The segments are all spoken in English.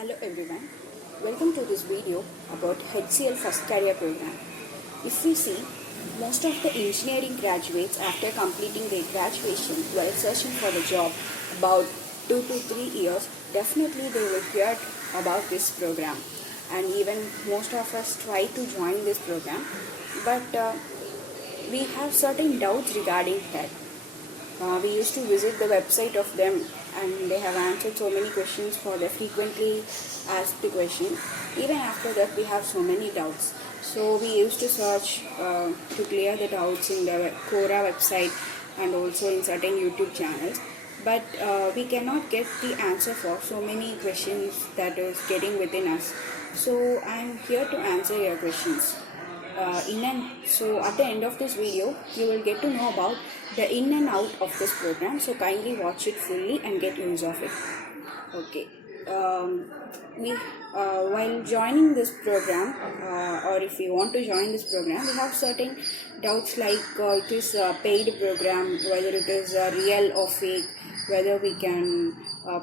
Hello everyone, welcome to this video about HCL First Career Program. If we see, most of the engineering graduates after completing their graduation while searching for a job about 2 to 3 years, definitely they will hear about this program, and even most of us try to join this program, but we have certain doubts regarding that. We used to visit the website of them and they have answered so many questions for the frequently asked question. Even after that we have so many doubts. So we used to search to clear the doubts in the Quora website and also in certain YouTube channels. But we cannot get the answer for so many questions that is getting within us. So I am here to answer your questions. So at the end of this video you will get to know about the in and out of this program, so kindly watch it fully and get use of it. Okay, we while joining this program, or if you want to join this program, we have certain doubts like it is a paid program, whether it is real or fake, whether we can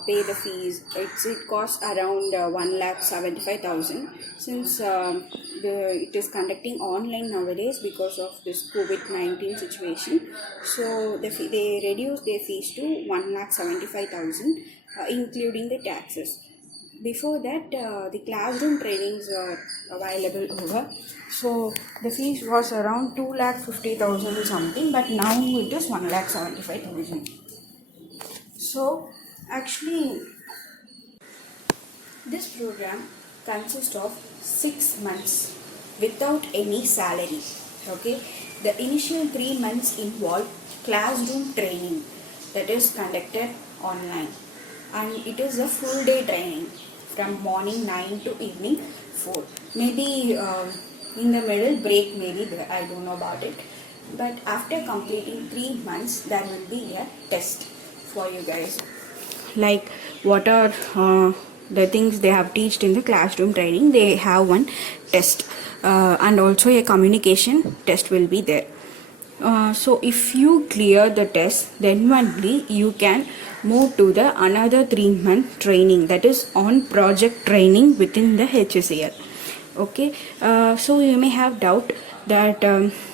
pay the fees. It costs around 1,75,000, since it is conducting online nowadays because of this COVID-19 situation. So they reduce their fees to 1,75,000, including the taxes. Before that, the classroom trainings are available over. So the fees was around 2,50,000 something, but now it is 1,75,000. So actually, this program consists of 6 months without any salary. Okay, the initial 3 months involve classroom training that is conducted online, and it is a full day training from morning 9 to evening 4. Maybe in the middle break, maybe I don't know about it. But after completing 3 months, there will be a test for you guys, like what are the things they have taught in the classroom training. They have one test, and also a communication test will be there. So if you clear the test, then only you can move to the another 3-month training, that is on project training within the HCL. Okay, so you may have doubt that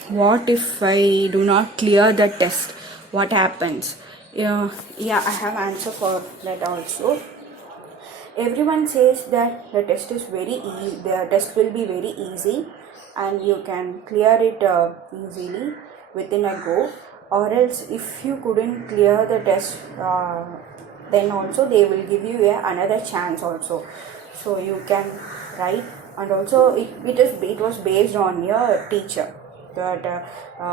what if I do not clear the test, what happens? Yeah, I have answer for that also. Everyone says that the test is very easy, the test will be very easy and you can clear it easily within a go. Or else if you couldn't clear the test, then also they will give you another chance also, so you can write. And also it was based on your teacher, that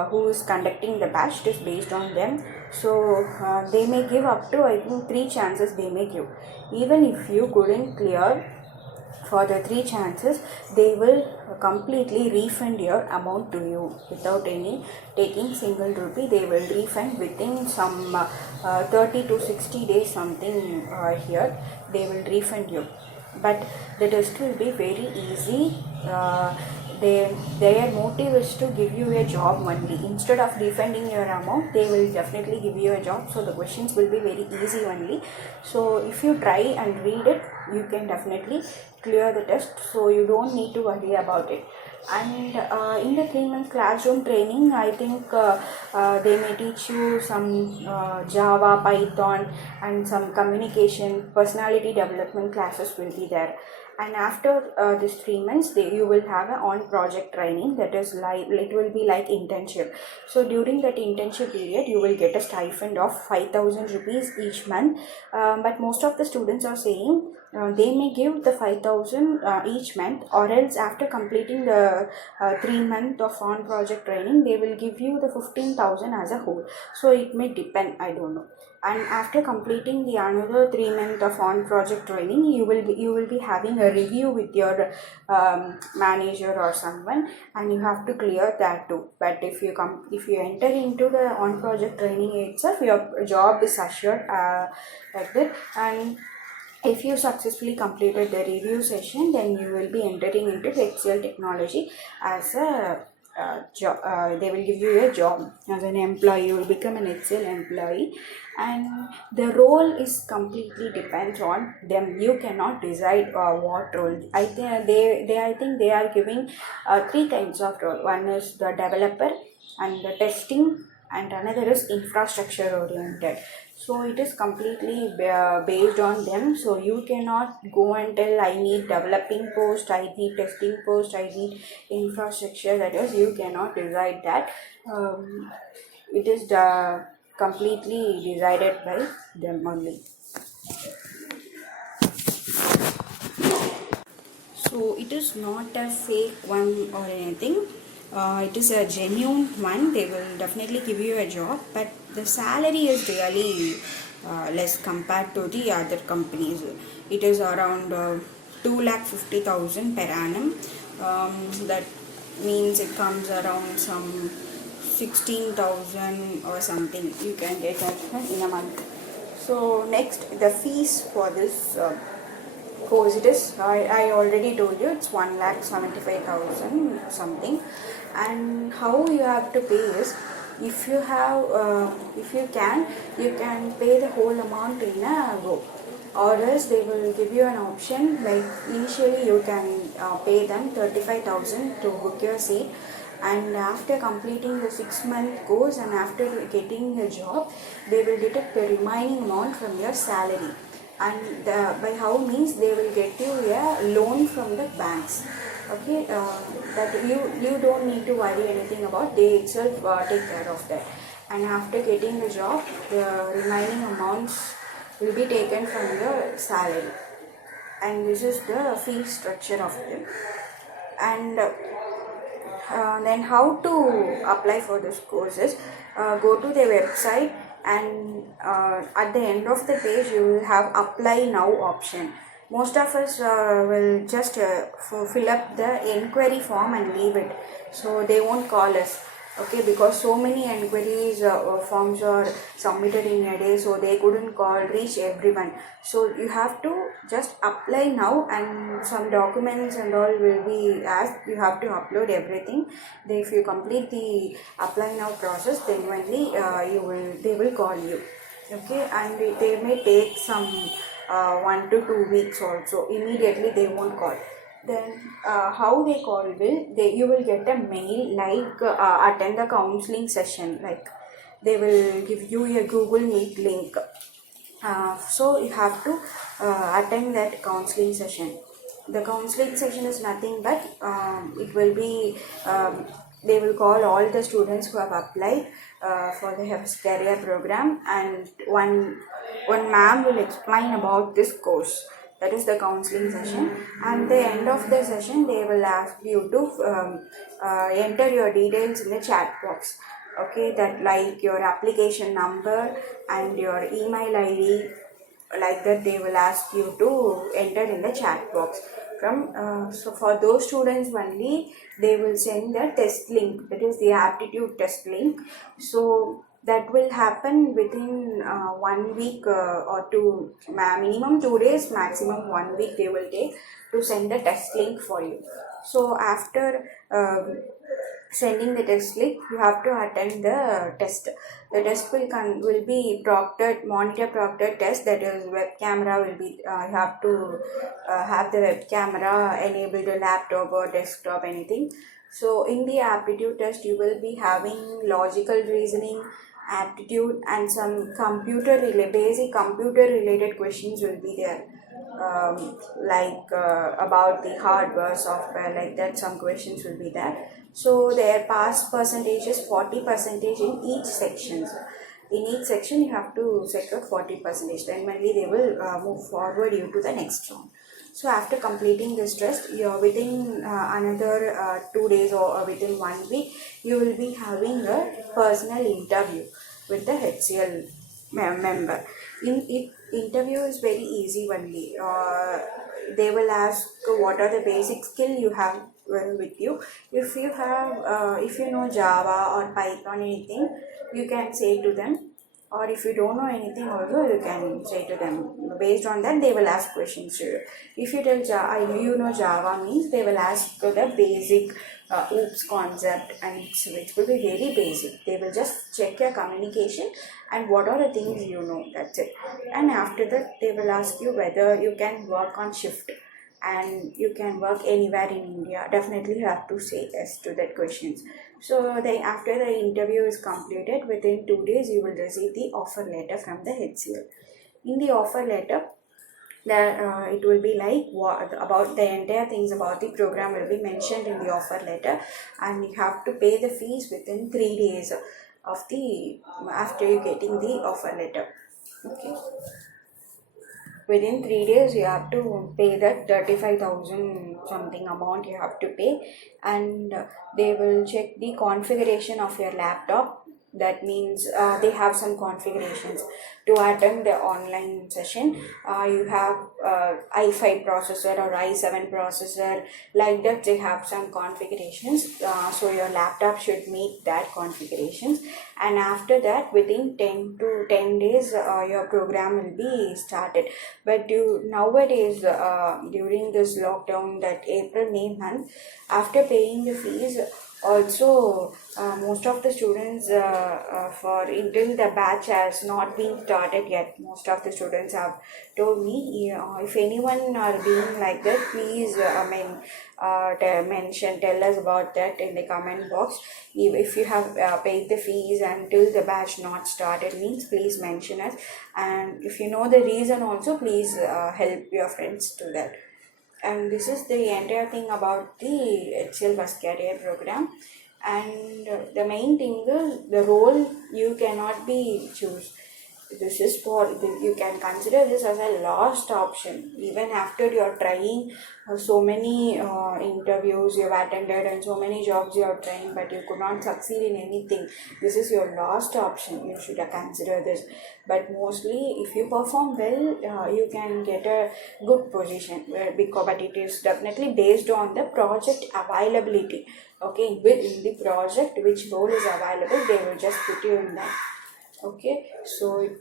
who is conducting the batch. It is based on them. So they may give up to, I think, 3 chances they may give. Even if you couldn't clear for the 3 chances, they will completely refund your amount to you without any taking single rupee. They will refund within some 30 to 60 days something. Here they will refund you, but the test will be very easy. Their motive is to give you a job only. Instead of refunding your amount, they will definitely give you a job. So the questions will be very easy only. So if you try and read it, you can definitely clear the test, so you don't need to worry about it. And in the 3-month classroom training, I think they may teach you some Java, Python, and some communication, personality development classes will be there. And after this 3 months, you will have an on project training, that is like, it will be like internship. So during that internship period, you will get a stipend of 5,000 rupees each month. But most of the students are saying they may give the 5,000 each month, or else after completing the 3 month of on project training, they will give you the 15,000 as a whole. So it may depend, I don't know. And after completing the another 3 month of on project training, you will be having a review with your manager or someone, and you have to clear that too. But if you enter into the on project training itself, your job is assured like that. And if you successfully completed the review session, then you will be entering into HCL Technology as a they will give you a job as an employee. You will become an HCL employee, and the role is completely depends on them. You cannot decide what role. I think they are giving three kinds of role. One is the developer and the testing, and another is infrastructure oriented. So it is completely based on them. So you cannot go and tell I need developing post, I need testing post, I need infrastructure. That is, you cannot decide that. It is completely decided by them only. So it is not a fake one or anything. It is a genuine one. They will definitely give you a job, but the salary is really less compared to the other companies. It is around 2,50,000 per annum. That means it comes around some 16,000 or something. You can get that in a month. So next, the fees for this course, it is, I already told you, it's 1,75,000 something. And how you have to pay is, if you have if you can pay the whole amount in a go, or else they will give you an option like initially you can pay them 35,000 to book your seat, and after completing the 6-month course and after getting a job, they will deduct the remaining amount from your salary. And by how means they will get you a loan from the banks. Okay, that you don't need to worry anything about. They itself take care of that. And after getting the job, the remaining amounts will be taken from your salary. And this is the fee structure of them. And then how to apply for this courses, go to their website, and at the end of the page you will have apply now option. Most of us will just fill up the inquiry form and leave it, so they won't call us. Okay, because so many inquiries forms are submitted in a day, so they couldn't reach everyone. So you have to just apply now, and some documents and all will be asked. You have to upload everything. If you complete the apply now process, then only they will call you. Okay, and they may take some 1 to 2 weeks also. Immediately they won't call. Then how they call you will get a mail like attend the counseling session, like they will give you a Google Meet link. So you have to attend that counseling session. The counseling session is nothing but it will be they will call all the students who have applied for the HEPS career program, and one ma'am will explain about this course. That is the counseling session. And the end of the session, they will ask you to enter your details in the chat box. Okay, that like your application number and your email ID, like that they will ask you to enter in the chat box. So for those students only, they will send the test link, that is the aptitude test link. So that will happen within 1 week or two, minimum 2 days, maximum 1 week they will take to send the test link for you. So after sending the test link, you have to attend the test. The test will be monitor proctored test, that is web camera will be, you have to have the web camera enabled to laptop or desktop, anything. So in the aptitude test, you will be having logical reasoning, aptitude, and some basic computer related questions will be there. Like about the hardware, software, like that, some questions will be there. So their pass percentage is 40% in each section. In each section you have to secure 40%, then only they will move forward you to the next round. So after completing this test, you're within another 2 days or within 1 week, you will be having a personal interview with the HCL member. Interview is very easy only. They will ask what are the basic skill you have with you. If you know Java or Python, anything, you can say to them. or if you don't know anything also, you can say to them. Based on that, they will ask questions to you. If you tell you know Java means, they will ask the basic OOPS concept, and which will be very basic. They will just check your communication and what are the things you know. That's it. And after that, they will ask you whether you can work on shift and you can work anywhere in India. Definitely you have to say yes to that questions. So then after the interview is completed, within 2 days you will receive the offer letter from the HCL. In the offer letter, that it will be like what about the entire things about the program will be mentioned in the offer letter, and you have to pay the fees within 3 days of the after you getting the offer letter. Okay, within 3 days you have to pay that 35,000 something amount you have to pay, and they will check the configuration of your laptop. That means they have some configurations to attend the online session. You have i5 processor or i7 processor, like that they have some configurations, so your laptop should meet that configurations. And after that, within 10 days your program will be started. But nowadays during this lockdown, that April-May month, after paying the fees, also most of the students for until the batch has not been started yet, most of the students have told me, if anyone are being like that, please tell us about that in the comment box. If you have paid the fees until the batch not started means, please mention us, and if you know the reason also, please help your friends to that. And this is the entire thing about the HCL First Career program. And the main thing is the role you cannot be choose. This is for, you can consider this as a last option. Even after you're trying so many interviews you've attended and so many jobs you are trying, but you could not succeed in anything, this is your last option. You should consider this. But mostly if you perform well, you can get a good position, but it is definitely based on the project availability. Okay, within the project which role is available, they will just put you in that. Okay, so it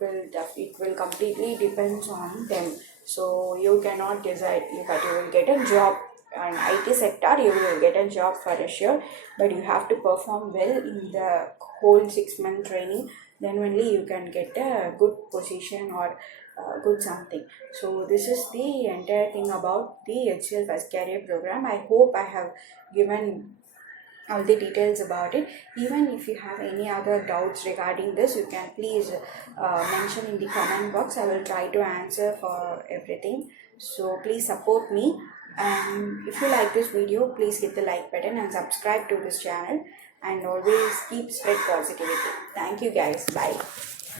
will completely depends on them. So you cannot decide, but you will get a job. In IT sector you will get a job for sure, but you have to perform well in the whole 6 month training. Then only you can get a good position or good something. So this is the entire thing about the HCL First Career program. I hope I have given all the details about it. Even if you have any other doubts regarding this, you can please mention in the comment box. I will try to answer for everything. So please support me, and if you like this video, please hit the like button and subscribe to this channel, and always keep spread positivity. Thank you guys. Bye.